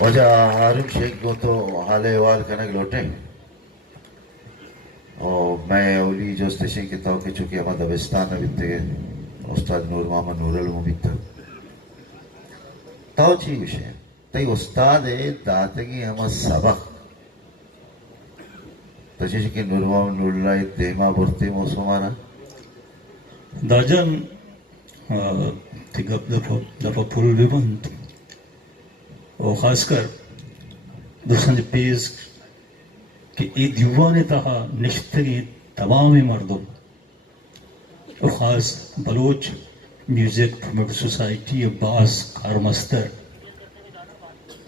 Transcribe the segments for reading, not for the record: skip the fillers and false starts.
وجہ ہارون شیخ کو تو حال احوال کنک لوٹے اور میں اولی جو اسٹیشن کی توقع چکی احمد دبستان میں بیتے استاد نور محمد نور علم بیتا تو چی وشے تی استاد داتگی احمد سبق تو چیز کی نور محمد نور اللہ دیما برتی موسم آنا داجان تیگب دفع پھول بھی بند اور خاص کر دوستان پیز کہ ای دیوان تہا نشتگی تمام مردم اور خاص بلوچ میوزک پروموٹ سوسائٹی باس کارمستر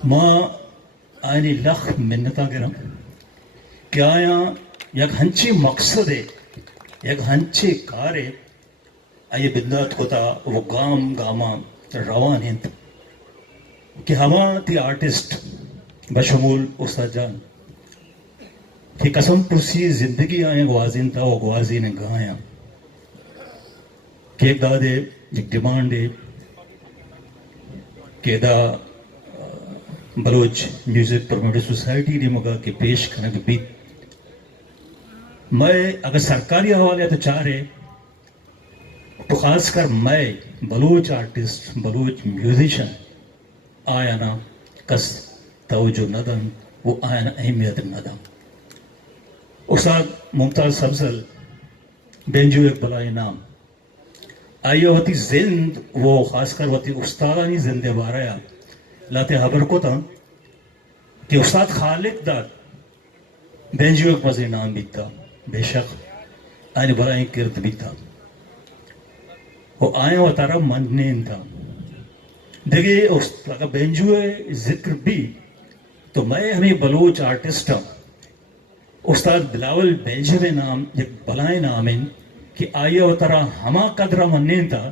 ما آئینی لخ منتا گرم کہ آیا یک ہنچی مقصد ہے یک ہنچی کار ہے آئیے بندات کوتا وہ گام گاما روان ہند کہ ہما تی آرٹسٹ بشمول استاد جان کہ قسم پرسی زندگی آئیں گوازین تھا وہ گوازین گایا کہ ایک دادے ایک ڈیمانڈ ہے کہ دا بلوچ میوزک پروموٹر سوسائٹی نے مگا کہ پیش کرنے بھی میں اگر سرکاری حوالے تو چاہ رہے تو خاص کر میں بلوچ آرٹسٹ بلوچ میوزیشن آیا نا کس توجہ نہ دن وہ آیا نا اہمیت نہ دن استاد ممتاز افضل بینجو ایک بلائی نام آئیے ہوتی زند وہ خاص کر ہوتی استادانی زندے بارایا لاتے حبر کو تھا کہ استاد خالق داد بینجو ایک مزے نام بیتا بے شک آئین بلائی کرت بیتا وہ آیا وہ تارا مننین تھا دیکھئے اگر بینجوے ذکر بھی تو میں ہمیں بلوچ آرٹسٹ ہوں استاد بلاول بینجوے نام یک بلائیں نام ہیں کہ آئیے و طرح ہما قدرہ منین تھا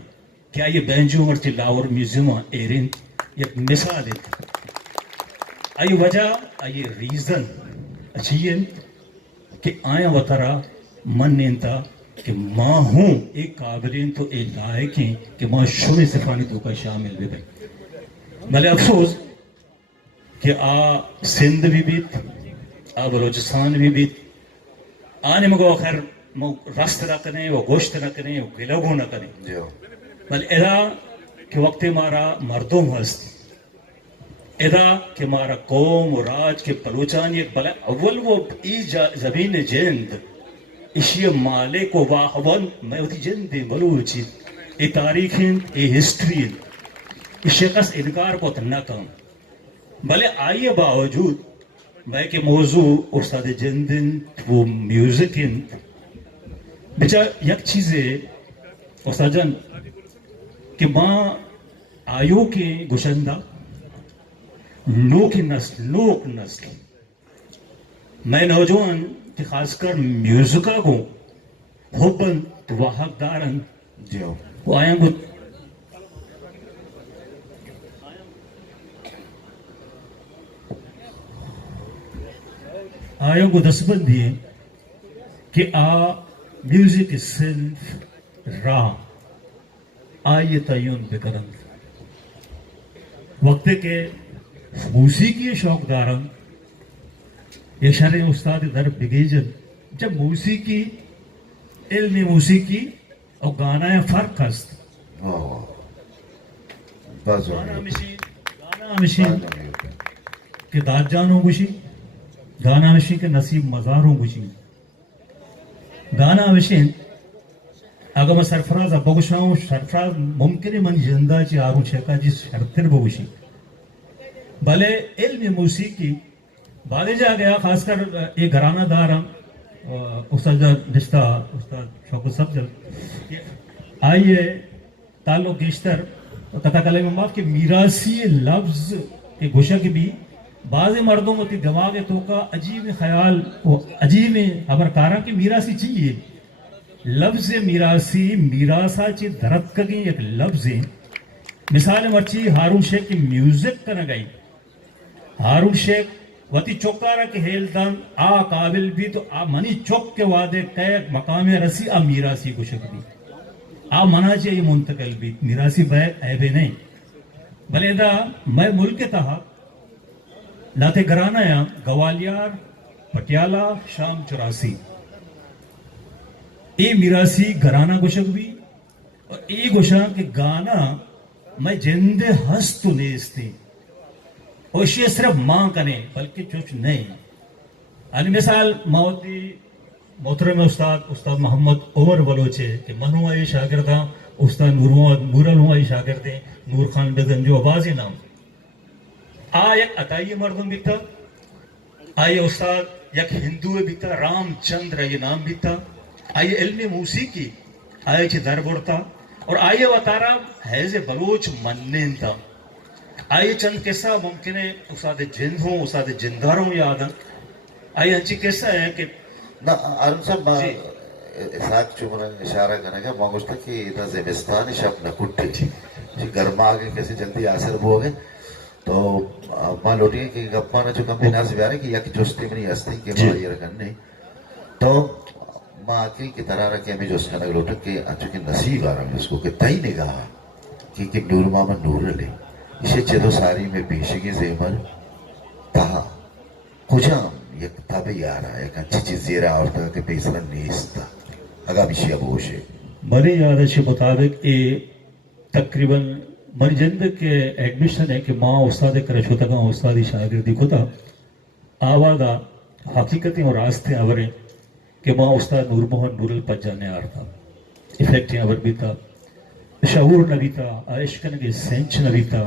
کہ آئیے بینجو مرچی لاور میوزیم ایرین یک مثال ہے آئیے وجہ آئیے ریزن اچھی ہے کہ آئیے و طرح منین تھا کہ ماں ہوں ایک قابلین تو ایک لائق ہیں کہ ماں شوی صفانی تو کا شامل بھی بھائی بھلے افسوس کہ سندھ بھی بیت بلوچستان بھی بیت آنے مگو خیر رست نہ کریں وہ گوشت نہ کریں وہ گلگو نہ کریں بھلے ادا کہ وقت مارا مردم ہست ادا کہ مارا قوم و راج کے بلوچانی بھلے اول وہ ای زمین جند اشی مالک و واحون میں ہوتی جند بلوچی ای تاریخیں ای ہسٹری اس شخص انکار کو نہ کم بھلے آئیے باوجود میں کہ موضوع استاد جندن وہ میوزکن بچہ یک چیز ہے استاد جان کہ ماں آیو کے گشندہ لوک نسل میں نوجوان کہ خاص کر میوزکا کو حبن و حقدارن وہ آیا گو آیا کو دسبند دیئے کہ میوزک صرف راہ آئیے تعین بکرن وقت کے موسیقی شوق دارن یہ شرح استاد در بگیجن جب موسیقی علم موسیقی اور گانا فرق ہست گانا مشین کہ داد جانوں گوشی گانا مشین کے نصیب مزاروں گوشی گانا مشین اگر میں سرفراز بگوشاؤں سرفراز ممکن ہے من زندہ چی آرون شیخا جی شرطر بگوشی بھلے علم موسیقی بالے جا گیا خاص کر ایک گھرانہ دارم استاد نشتہ استاد شوق سبزل آئیے تعلق گیشتر قطع کلمہ معاف کہ میراثی لفظ کے گوشہ کی بھی بعض مردوں ہوتی دماغ تو کا عجیب خیال عجیب خبرکارہ کی میراثی چاہیے لفظ میراثی میراثا چی درد کگی ایک لفظ ہے مثال مرچی ہارون شیخ کی میوزک کا نگائی ہارون شیخ وتی چوکارا کے ہیلدان قابل بھی تو منی چوک کے وعدے قید مقام رسی میراثی کو شک بھی منا چاہیے منتقل بھی میراثی بیگ عیبے نہیں बलेदा मैं मुल्क तहा नाते घराना या ग्वालियर पटियाला शाम 84 ये मिरासी घराना गुशक भी और ये गुशा के गाना मैं जिंदे हंस तो नेस्ती और ये सिर्फ मां कने बल्कि चुच नहीं आणि मिसाल मावती मोहतरम उस्ताद मोहम्मद उमर बलोचे कि मनु आई शागिर्दा उस्ताद नूरल हुआ शागिर्दे नूर खान बेगम जो आवाज़ नाम आ एक अताई मर्दम बीता आये उस्ताद एक हिंदू बीता रामचंद्र ये नाम बीता आये इल्म मूसीकी आये ची दरबोड़ता और आये वतारा हैज़े बलोच मन्नेन था आये चंद किस्सा मुमकिन है उस्ताद जिंद हो उस्ताद जिंदारों याद आये अच्छी किस्सा है कि ना अरुण साहब साथ चुमरा इशारा करने का मांगोस्ता कि इधर ज़िमिस्तान शब न कुट्टे जी गर्मा आगे कैसे जल्दी आसर हो गए तो मां लोटिए कि गप्पा ना जो कम बिना से ब्यारे कि यक जोस्ती में नहीं हस्ती कि मां ये रखने तो मां की तरह रखे हमें जोश करने लोटे कि अच्छे कि नसीब आ रहा है उसको कि तई निगाह कि नूर मामा नूर ले इसे चलो सारी में पेशगी ज़ेमर तहा कुजाम ये किताबे यारा एक अच्छी चीज़ ये रहा और तक के पेशरा नेस्ता अगर बिशी अबोशे मरी यादश मुताबिक ये तकरीबन मरी जिंद के एडमिशन है कि माँ उस्ताद करश होता का उस्तादी शागिर्दी होता आवादा हकीकतें और रास्ते आवरे कि माँ उस्ताद नूर मोहन नूरल पज जाने आ रहा इफेक्ट यहाँ पर भी था शहूर नबी था आयशकन के सेंच नबी था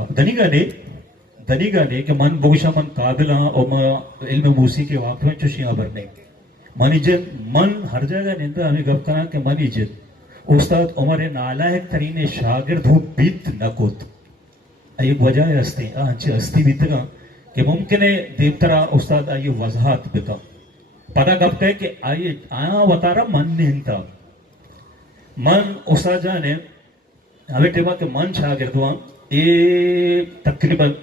दनीगा ने कि मन बोगशा मन काबिल और मैं इल्म मूसी के वाक़ में चुशियाँ भरने मन इज्जत मन हर जगह निंदा हमें गप करा कि मन इज्जत उस्ताद उमर नालायक तरीने शागिर्द हो बीत नकोत एक वजह है हस्ती अच्छी हस्ती बीतगा कि मुमकिन है देवतरा उस्ताद आइए वजहात बिता पता गप है कि आइए आया वतारा मन निंदा मन उस्ताद जाने हमें टेमा के मन शागिर्द हुआ ये तकरीबन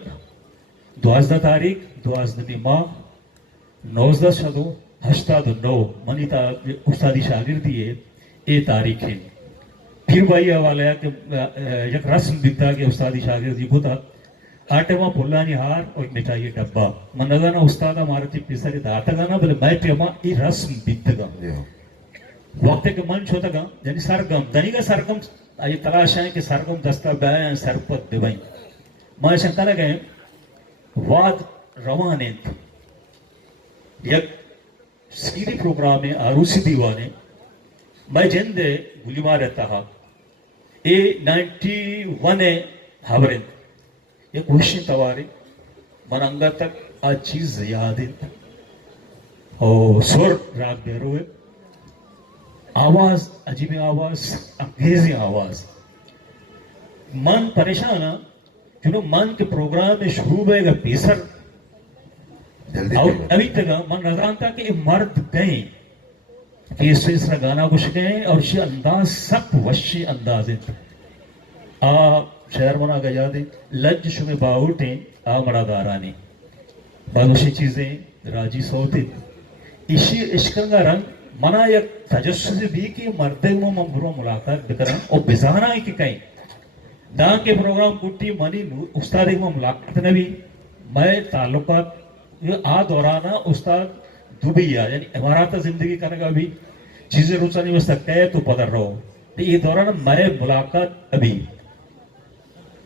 12 तारीख 12 माह 19 शदो 89 मनीता उस्तादी शागिर्दी है ये तारीख है फिर भाई हवाला है कि एक रस्म बिकता कि उस्तादी शागिर्दी को था आटेमा पुल्लानी हार और मिठाई डब्बा मन नगाना उस्तादा मारती पिसरी दाता गाना बोले मैं टेमा ये रस्म बिकता वक्त के मन छोटा गा यानी सरगम दनी का सरगम ये तलाश है कि सरगम दस्ता बयान सरपत दिवाई मैं शंका गए वाद रवाने एक सीरी प्रोग्राम में आरूसी दीवाने मैं जिंदे गुलिमा रहता हा ए 91 है हवरे ये क्वेश्चन तवारे मन अंगा तक आज चीज याद है और सुर राग दे रहे आवाज अजीब आवाज अंग्रेजी आवाज मन परेशान है क्यों मन के प्रोग्राम में शुरू होएगा पेसर और अभी तक मन नजर था कि मर्द गए कि इसरा गाना कुछ गए और ये अंदाज सब वशी अंदाज है शहर मना गया दे लज शुमे बाउटे आ मरा दारानी बालुशी चीजें राजी सोते इसी इश्कंगा रंग मना एक तजस्सुस भी कि मर्दे मो मम्बरो मुलाकात बिकरा और बिजाना है कि कहीं दां के प्रोग्राम कुट्टी मनी उस्ताद में मुलाकात नबी मैं ताल्लुकात ये आ दौराना उस्ताद दुबिया यानी इमारत जिंदगी करने का भी चीजें रुचा नहीं हो सकता है तो पदर रहो तो ये दौरान मैं मुलाकात अभी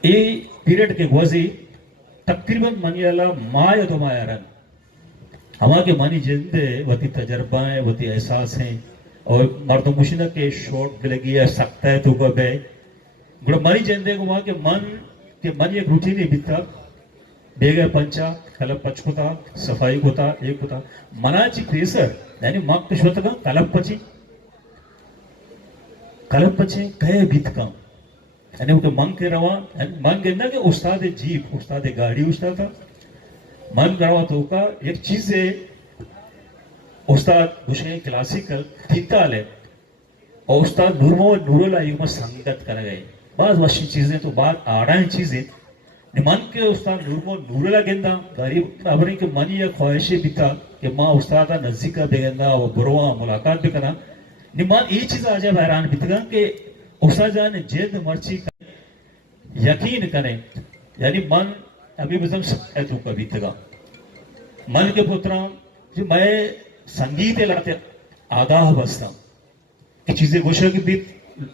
ये पीरियड के वजी तकरीबन मनियाला माया तो माया रन हमारे के मनी जिंदे वती तजर्बाएं वती एहसास हैं और मर्दों मुशिना के शॉर्ट लगी है सकता है तो कब है गुड़ा मरी जिंदे को वहाँ के मन एक रूटीन ही बीता बेगा पंचा कलब पचकुता सफाई होता एक होता मनाची प्रेसर यानी माग तो शोध का कलब पची कहे बीत का यानी वो मंग के रवा मंग के ना कि उस्ताद जीप उस्ताद गाड़ी उस्ताद था मन रवा तो का एक चीज है उस्ताद बुशे क्लासिकल तीता ले और उस्ताद नूरुल्लाह युमा संगत कर गए बाज वशी चीजें तो बात आड़ा चीजें मन के उस्ताद नूरुल्लाह गेंदा गरीब अबरी के मनी या ख्वाहिशे बिता कि माँ उस्तादा नजदीका बेगंदा वो बुरवा मुलाकात भी करा निमान ये चीज आ जाए हैरान बितगा कि उस्ताद जान जेद मर्ची यकीन करें یعنی من ابھی بزم ہے تو کبھی تگا من کے پترا جو میں سنگیت لاتے آگاہ بستا کہ چیزیں گوشہ کی بھی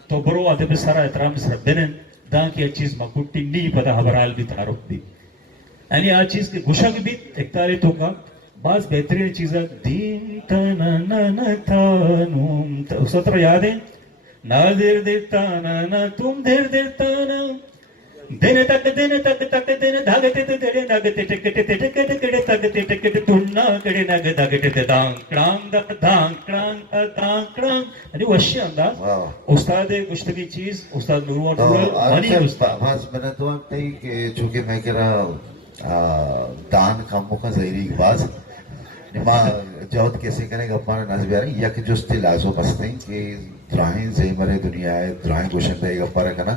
تو برو آتے پہ سارا احترام سر بینن دان کی چیز مکوٹی نہیں پتا حبرال بھی تعارف بھی یعنی آج چیز کے گوشہ کی بھی ایک تاریخ کا بعض بہترین چیزیں دین تانا نا تانوم اس طرح یاد ہے نا دیر دیر تانا تم دیر دیر تانا دن تک دن دھاگتے دڑے نگتے ٹکٹے ٹکٹے ٹکٹے تگتے ٹکٹے تنا کڑے نگ دگٹے دان کرام دان کرام دان کرام یعنی وحشی انداز استاد گشتگی چیز استاد نور منی استاد بس میں نے تو آپ کہی کہ چونکہ میں کہہ رہا دان کاموں کا ظاہری باز ماں جوت کیسے کرے گا اپنا نظر آ رہی یک جو لازو بستے ہیں کہ دراہیں زیمر دنیا ہے دراہیں گوشن دے گا پارا کنا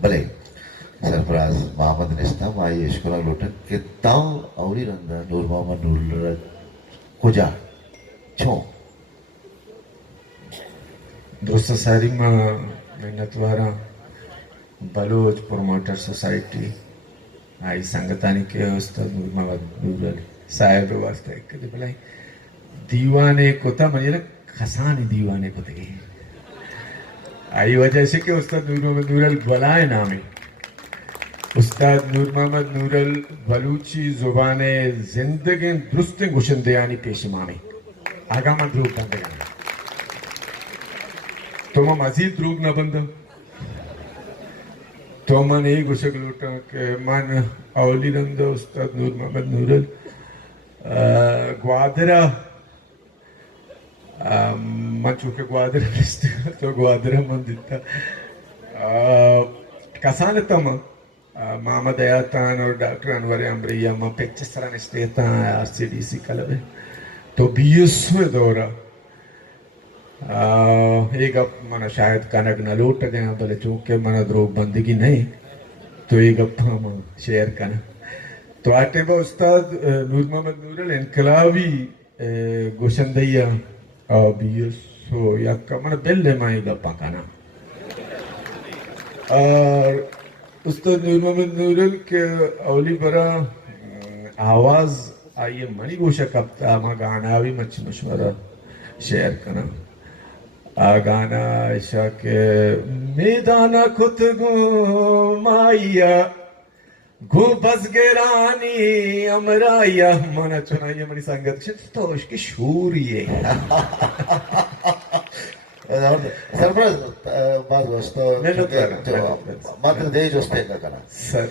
بلے سرفراز محمد نستا مائی اشکرا لوٹن کہ تاو اولی رندہ نور محمد نور رد کجا چھو دوست ساری ماں محنتوارا بلوچ پروموٹر سوسائٹی آئی سنگتانی کے استاد نور محمد نور علی صاحب واسطہ ایک کدی بلائی دیوانے کو تا منی رکھ خسانی دیوانے کو تگی آئی وجہ سے کہ استاد نور محمد نور علی بلائے نامی استاد نور محمد نور علی بلوچی زبان زندگی درست گوشندیانی پیش مامی آگا من دروگ بندگانی تو میں مزید دروگ نہ بندم تو من ایک گوشک لوٹا کہ من اولی رندہ استاد نور محمد نور علی گوادرہ من چونکہ گوادرہ رستے تو گوادرہ من دیتا کسانتا محمد ایاتان اور ڈاکٹر انور امریہ میں پیچھے سران اسٹیتا R C D C club ہے تو 20ویں دورہ ایک اب منا شاید کنک نہ لوٹ گیا بلے چونکہ منا دروگ بندگی نہیں تو ایک اب ہم شیئر کرنا تو آٹے با استاد نور محمد نور علی انقلابی گوشندیہ 20 یا کمانا بلے مائی گا پاکانا اور استاد نور محمد نور علی کے اولی برا آواز آئیے منی گوشہ کبتا ما گانا بھی مچ مشورہ شیئر کرنا گانا ایشا کہ میدانا کت گو مائیا گو بزگرانی امرائیا مانا چنائیے منی سنگت شد تو اس کی شور یہ سرفراز باز واسطہ ماتر دے جو استے کا کنا سر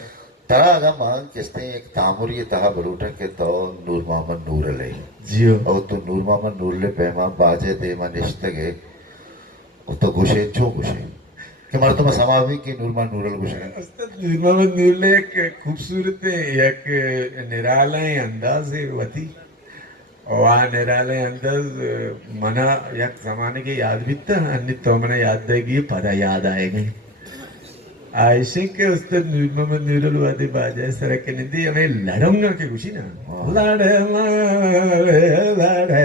ترا آگا مان کستے ایک تعموری تہا بلوٹا کہ تو نور محمد نور علی جیو اور تو نور محمد نور علی پیما باجے دیما نشتگے تو گوشے چھو گوشے کہ مرتبہ سماوی کی نور محمد نور علی گوشے استاد نور محمد نور علی ایک خوبصورت ایک نرالیں انداز وطی اور نرالیں انداز منا یک زمانے کے یاد بھی تا انی تو منا یاد دے گی پڑا یاد آئے گی آئیشن کے استاد نور محمد نور علی وادی باجائے سرکے ندی ہمیں لڑوں گا کہ گوشی نا لڑے لڑے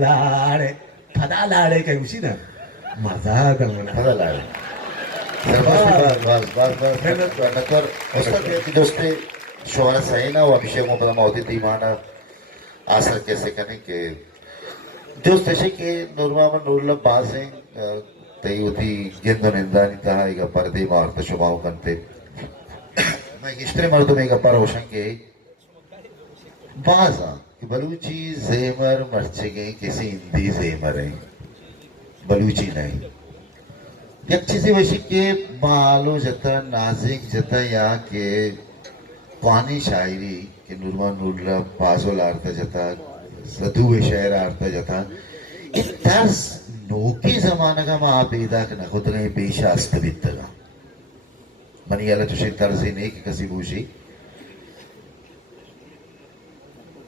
لڑے پدا لڑے کہ گوشی نا مزہ آگا منا پدا لڑے سرفراز نکر استاد ایک دوستے شوہر سائنہ و ابشیق مبادہ موتی دیمانا آسر کیسے کرنے کہ دوست ہے کہ نور محمد نور علی باز ہیں تی ہوتی گند و نندانی تہا ایک پردے مارتا شباہو کنتے میں ایک اشترے مردوں میں ایک پر ہوشن کے بازا کہ بلوچی زیمر مرچے گئے کسی ہندی زیمر ہیں بلوچی نہیں یک چیزی وشی کہ معالو جتا نازک جتا یا کہ پانی شاعری کہ نور محمد نور علی بازو لارتا جتا صدوع شعر آرتا جتا ایک طرز نوکی زمانہ کا ماں پیدا کرنا خود گئی پیشا استبیت گا منی اللہ چوشی طرزی نہیں کہ کسی بوشی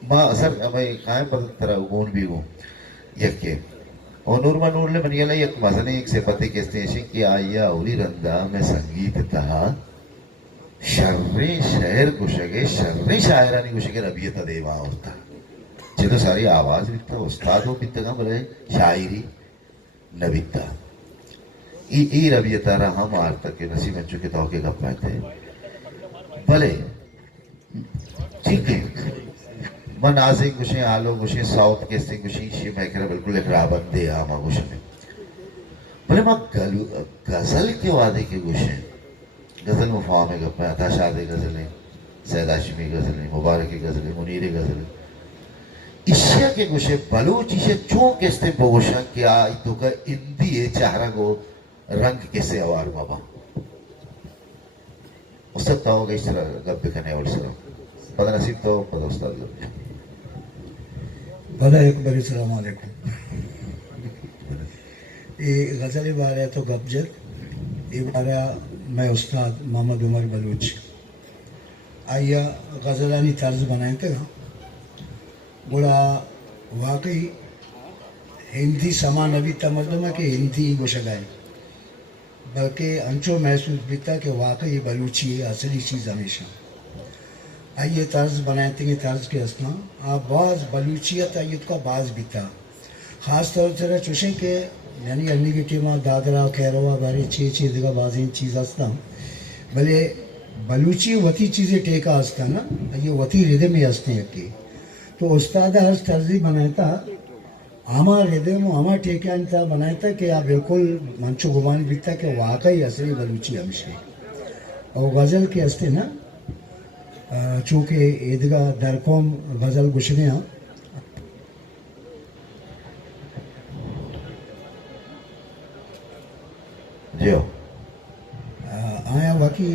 ماں اثر میں قائم پتہ ترہ اگون بھی ہوں یک کے اور نور محمد نور علی منی اللہ یک مزنے ایک صفتی کہتے ہیں کہ آیا اولی رندہ میں سنگیت تہا شرری شہر گوشگے شرری شاعرانی گوشگے ربیتا دیوا ہوتا چھے تو ساری آواز بیتا استاد ہو بیتا گا بلے شاعری نبیتا ای ربیتا رہا ہم آرتا کہ نصیب انچو کے توقع گپ پائے تھے भले ठीक है मन आजे गुशे आलो गुशे साउथ के से गुशी शे मैकरा बिल्कुल एक राबत दे आमा गुशे में भले मां गजल के वादे के गुशे गजल मुफाम है गप अता शादी गजलें सैयद हाशमी गजलें मुबारक की गजलें मुनीर गजलें इश्या के गुशे बलूच इशे चो केस्ते बोगोशा कि आई तो का इंदी है चाहरा गो रंग कैसे आवार बाबा उस्ताद ताओ का इस तरह गप बिकने और सर पता नसीब तो पता उस्ताद गप बड़ा एक बड़ी सलाम अलैकुम ये गज़ल बारे तो गबजत ये बारे मैं उस्ताद मोहम्मद उमर बलूच आइया गज़लानी तर्ज बनाए थे बड़ा वाकई हिंदी समान अभी तमदम है कि हिंदी गोशगाई बल्कि अंचो महसूस बीता कि वाकई बलूची है असली चीज़ हमेशा आइए तर्ज बनाए थे तर्ज के असना आप बाज़ बलूचियत आइयत का बाज़ बीता ख़ास तौर से चुशे के यानी अन्नी की टीमा दादरा खैरवा बारे चे जगह बाजी चीज़ हंसता भले बलूची वती चीज़ें टेका हंसता ना ये वती हृदय में हंसते हैं कि तो उस्ताद हर तर्जी बनाता आमा हृदय में आमा टेक्यांता बनाता कि आप बिल्कुल मंचो गुमान बीतता कि वाकई असली बलूची हमेशा और गज़ल के हंसते ना चूँकि ईदगाह दरकोम गज़ल गुशने जो आया बाकी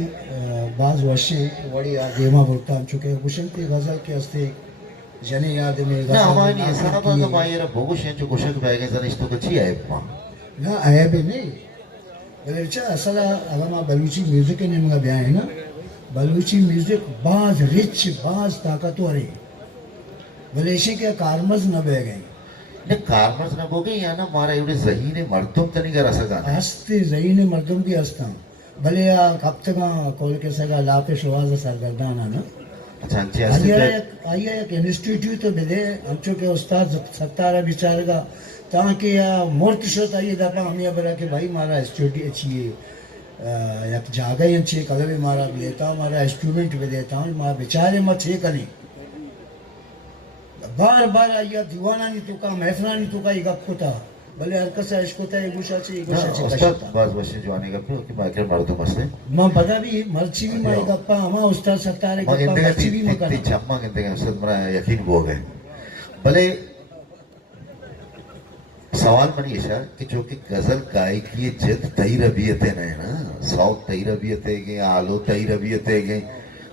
बाज वर्षे वड़ी देमा बोलता चुके गुशन की गज़ल के हंसते जने याद में ना हमारी ऐसा बात तो भाई यार बोगो शेंच कोशक बैगे जरा इस्तो कच्ची है मां ना आया भी नहीं बोले अच्छा असल अगर मैं बलूची म्यूजिक ने मगा बयान है ना बलूची म्यूजिक बाज रिच बाज ताकतवर है बोले इसी के कारमज न बह गए ने कारमज न बोगे या ना मारा एवढे जहीने मर्दम तनी कर असा गाना हस्ते जहीने मर्दम की हस्ता भले या कब तक कॉल के सगा लापे शवाज सरगर्दाना ना अच्छा अंची हस्ते आइए एक इंस्टीट्यूट तो मिले अंचो के उस्ताद सत्तारा बिचारेगा ताकि या मूर्त शोत आइए दफा हम ये बरा के भाई मारा स्टूडियो चाहिए एक जागा ही अच्छी कल भी मारा लेता हूँ मारा इंस्ट्रूमेंट भी देता हूँ मारा बेचारे मत छे करी बार बार आइया दीवाना नहीं तुका महफना नहीं तुका ये गप होता भले हर कसा इश्क होता है गुशा से उस्ताद बाज वर्षे जवानी का कि माइकल मर्दम हस्ते मां पता भी मर्ची भी माई गप्पा हमा उस्ताद सत्तारे मग गप्पा इंदे मर्ची भी ती मकर छम्मा के इंदे उस्ताद मरा यकीन हो गए भले सवाल मनी इशा कि जो कि गजल गायकी जिद तई रबियते ने ना साउथ तई रबियते के आलो तई रबियते के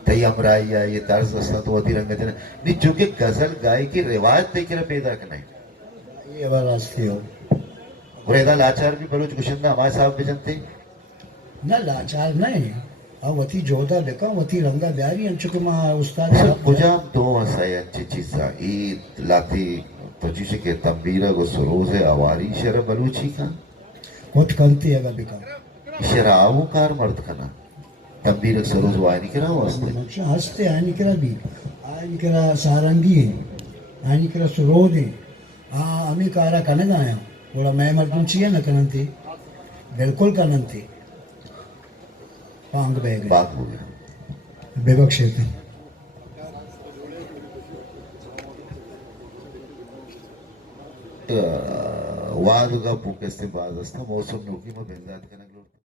तई अमराई या ये तर्ज असला तो अति रंगते ने नहीं जो कि गजल गायकी रिवायत तई के पैदा करना है ये बार रास्ते हो बुरेदा लाचार भी बलूच गुशंदा हमारे साहब भी जनते ना लाचार नहीं अब वती जोधा बेका वती रंगा ब्यारी अंचुक मा उस्ताद सर साहब कुजाम दो हसाया अच्छी चीज़ा ई लाती तो जिसे के तंबीरा को सरोज है आवारी शर बलूची का बहुत कंती है बेका शराबू कार मर्द खाना तंबीर सरोज वानी करा वास्ते अच्छा हंसते आनी करा भी आनी करा सारंगी आनी करा सुरोद हाँ अमी कारा कनग आया थोड़ा मैं मर्दम चाहिए ना कनंती बिल्कुल कनंती पांग बैग बात हो गया बेबक्षे वाद का पुकेस्ते बाज असता मौसम नोकी में बेंदात कना